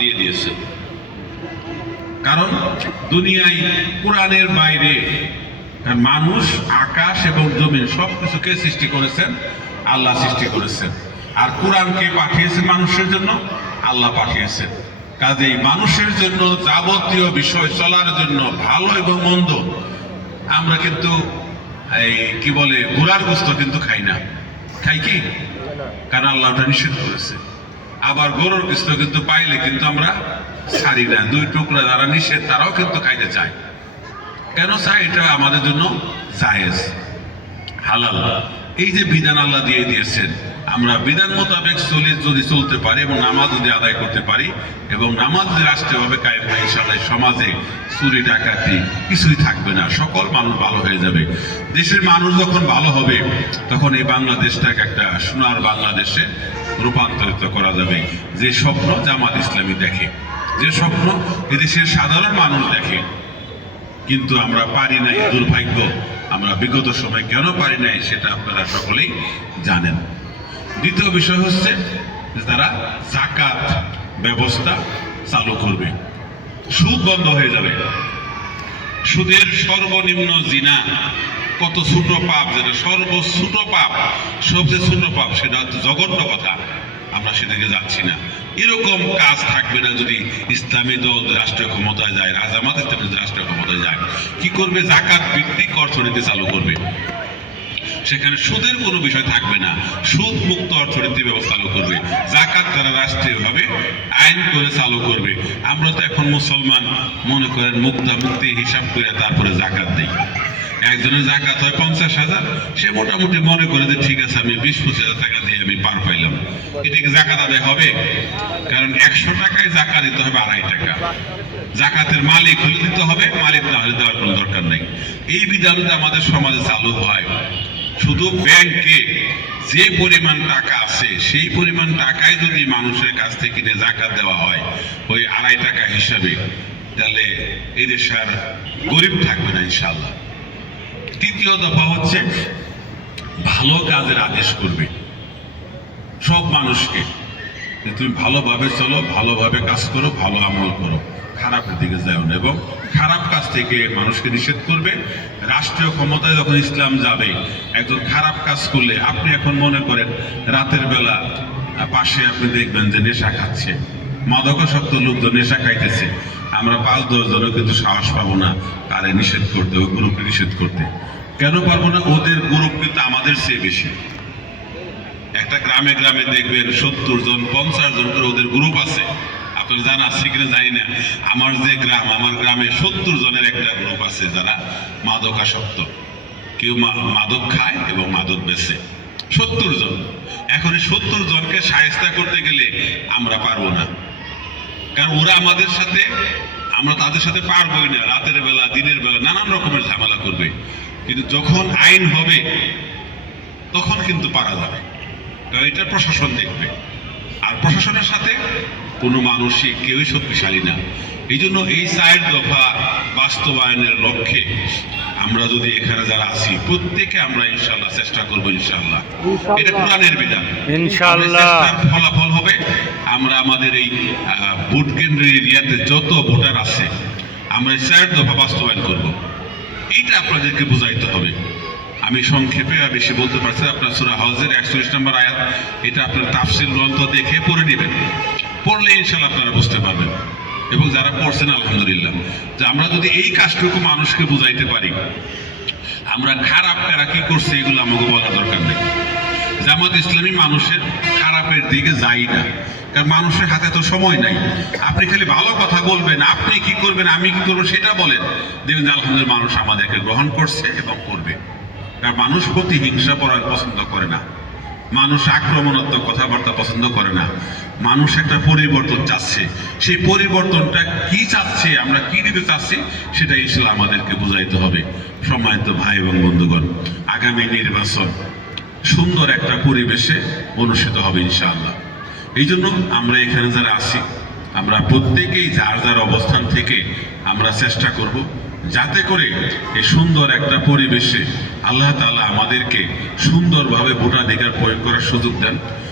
দিয়ে দিয়েছেন কারণ দুনিয়ায় কোরআনের বাইরে মানুষ, আকাশ এবং জমিন সব কিছুকে সৃষ্টি করেছেন, আল্লাহ সৃষ্টি করেছেন। আর কোরআনকে পাঠিয়েছেন মানুষের জন্য, আল্লাহ পাঠিয়েছেন। কাজেই মানুষের জন্য যাবতীয় বিষয় চলার জন্য ভালো এবং মন্দ আমরা কিন্তু এই কি বলে ঘোড়ার গোস্ত কিন্তু খাই না। খাই কি? কারণ আল্লাহ ওটা নিষেধ করেছে। আবার গরুর গোস্ত কিন্তু পাইলে কিন্তু আমরা ছাড়ি না, দুই টুকরা যারা নিষেধ তারাও কিন্তু খাইতে চায়। কেন চায়? এটা আমাদের জন্য জায়েজ, হালাল। এই যে বিধান আল্লাহ দিয়ে দিয়েছেন আমরা বিধান মোতাবেক চলে যদি চলতে পারি এবং নামাজ যদি আদায় করতে পারি এবং নামাজ যদি রাষ্ট্রীয়ভাবে কায়েম হয়, ইনশাআল্লাহ সমাজে চুরি, ডাকাতি কিছুই থাকবে না। সকল মানুষ ভালো হয়ে যাবে। দেশের মানুষ যখন ভালো হবে, তখন এই বাংলাদেশটাকে একটা সোনার বাংলাদেশে রূপান্তরিত করা যাবে। যে স্বপ্ন জামাত ইসলামী দেখে, যে স্বপ্ন এদেশের সাধারণ মানুষ দেখে। কিন্তু আমরা পারি নাই, দুর্ভাগ্য, আমরা বিগত সময় কেন পারি নাই সেটা আপনারা সকলেই জানেন। দ্বিতীয় বিষয় হচ্ছে যে তারা জাকাত ব্যবস্থা চালু করবে। সুদ বন্ধ হয়ে যাবে। সুদের সর্বনিম্ন জিনা, কত ছোট পাপ, যেটা সর্ব ছোট পাপ, সবচেয়ে ছোট পাপ, সেটা হচ্ছে জঘন্য কথা। আমরা সেদিকে যাচ্ছি না। এরকম কাজ থাকবে না যদি ইসলামী দল রাষ্ট্রীয় ক্ষমতায় যায়, রাজামাত ইসলামী রাষ্ট্রীয় ক্ষমতায় যায়। কি করবে? জাকাত ভিত্তিক অর্থনীতি চালু করবে। সেখানে সুদের কোনো বিষয় থাকবে না। সুদ মুক্ত অর্থনীতি ব্যবস্থা চালু করবে। জাকাত তারা রাষ্ট্রীয়ভাবে আইন করে চালু করবে। আমরা তো এখন মুসলমান, মনে করেন মুক্তা মুক্তি হিসাব করে তারপরে জাকাত দিই। একজনের জাকাত হয় পঞ্চাশ হাজার, সে মোটামুটি মনে করে যে, ঠিক আছে, আমি বিশ, পঁচিশ হাজার টাকা দিয়ে আমি পার পাইলাম। এটা কি জাকাত আদায় হবে? কারণ একশো টাকায় জাকা দিতে হবে আড়াই টাকা। জাকাতের মালিক হলে দিতে হবে, মালিক না হলে দেওয়ার কোনো দরকার নেই। এই বিধানটা আমাদের সমাজে চালু হয়। শুধু ব্যাংকে যে পরিমাণ টাকা আছে, সেই পরিমাণ টাকায় যদি মানুষের কাছ থেকে জাকাত দেওয়া হয়, ওই আড়াই টাকা হিসাবে, তাহলে এই দেশ আর গরিব থাকবে না ইনশাল্লাহ তৃতীয় দফা হচ্ছে, ভালো কাজের আদেশ করবে। সব মানুষকে যে তুমি ভালোভাবে চলো, ভালোভাবে কাজ করো, ভালো আমল করো। খারাপের দিকে যাও না এবং খারাপ কাজ থেকে মানুষকে নিষেধ করবে। রাষ্ট্রীয় ক্ষমতায় যখন ইসলাম যাবে, একজন খারাপ কাজ করলে আপনি এখন মনে করেন রাতের বেলা পাশে আপনি দেখবেন যে নেশা খাচ্ছে। মাদকাসক্ত লোকজন নেশা খাইতেছে। আমরা পাঁচ দশ জনও কিন্তু সাহস পাবো না তারে নিষেধ করতে, ওই গ্রুপকে নিষেধ করতে। কেন পারব না? ওদের গ্রুপ কিন্তু আমাদের চেয়ে বেশি। একটা গ্রামে গ্রামে দেখবেন সত্তর জন, পঞ্চাশ জন করে ওদের গ্রুপ আছে। আপনারা জানা আছে জানি না। আমার যে গ্রাম, আমার গ্রামে সত্তর জনের একটা গ্রুপ আছে যারা মাদকাসক্ত। কেউ মাদক খায় এবং মাদক বেচে। সত্তর জন। এখন সত্তর জনকে সাহেস্তা করতে গেলে আমরা পারব না। কারণ ওরা আমাদের সাথে, আমরা তাদের সাথে পারবই না। রাতের বেলা, দিনের বেলা নানান রকমের ঝামেলা করবে। কিন্তু যখন আইন হবে, তখন কিন্তু পারা যাবে। কারণ এটা প্রশাসন দেখবে। আর প্রশাসনের সাথে কোনো মানুষই কেউই শক্তিশালী না। এই জন্য এই চায়ের দফা বাস্তবায়নের লক্ষ্যে আমরা যদি এখানে যারা আছি প্রত্যেকে আমরা ইনশাল্লাহ চেষ্টা করব ইনশাল্লাহ এটা কোরআনের বিধান। চেষ্টার ফলাফল হবে। আমরা আমাদের এই আহ, ভোট কেন্দ্রের এরিয়াতে যত ভোটার আছে আমরা এই চায়ের দফা বাস্তবায়ন করব। এইটা আপনাদেরকে বোঝাইতে হবে। আমি সংক্ষেপে আর বেশি বলতে পারছি। আপনার সুরা হাউজের একচল্লিশ নম্বর আয়াত, এটা আপনার তাফসিল গ্রন্থ দেখে পড়ে নেবেন। পড়লে ইনশাল্লাহ আপনারা বুঝতে পারবেন। এবং যারা পড়ছেন, আলহামদুলিল্লাহ। যে আমরা যদি এই কাজটুকু মানুষকে বুঝাইতে পারি, আমরা খারাপ কারা কি করছে, এগুলো আমাকে বলার দরকার নেই। জামাত ইসলামী মানুষের খারাপের দিকে যাই না। কারণ মানুষের হাতে তো সময় নাই। আপনি খালি ভালো কথা বলবেন, আপনি কি করবেন, আমি কি করব, সেটা বলেন। দেখবেন আলহামদুলিল্লাহ মানুষ আমাদেরকে গ্রহণ করছে এবং করবে। কারণ মানুষ প্রতিহিংসা পরায়ণ পছন্দ করে না। মানুষ আক্রমণাত্মক কথাবার্তা পছন্দ করে না। মানুষ একটা পরিবর্তন চাচ্ছে। সেই পরিবর্তনটা কি চাচ্ছে, আমরা কি দিতে চাচ্ছি সেটা ইসলাম আমাদেরকে বুঝাইতে হবে। সম্মানিত ভাই এবং বন্ধুগণ, আগামী নির্বাচন সুন্দর একটা পরিবেশে অনুষ্ঠিত হবে ইনশাআল্লাহ। এই জন্য আমরা এখানে যারা আছি, আমরা প্রত্যেকেই যার যার অবস্থান থেকে আমরা চেষ্টা করব যাতে করে এই সুন্দর একটা পরিবেশে আল্লাহ তাআলা আমাদেরকে সুন্দরভাবে ভোটাধিকার প্রয়োগ করার সুযোগ দেন।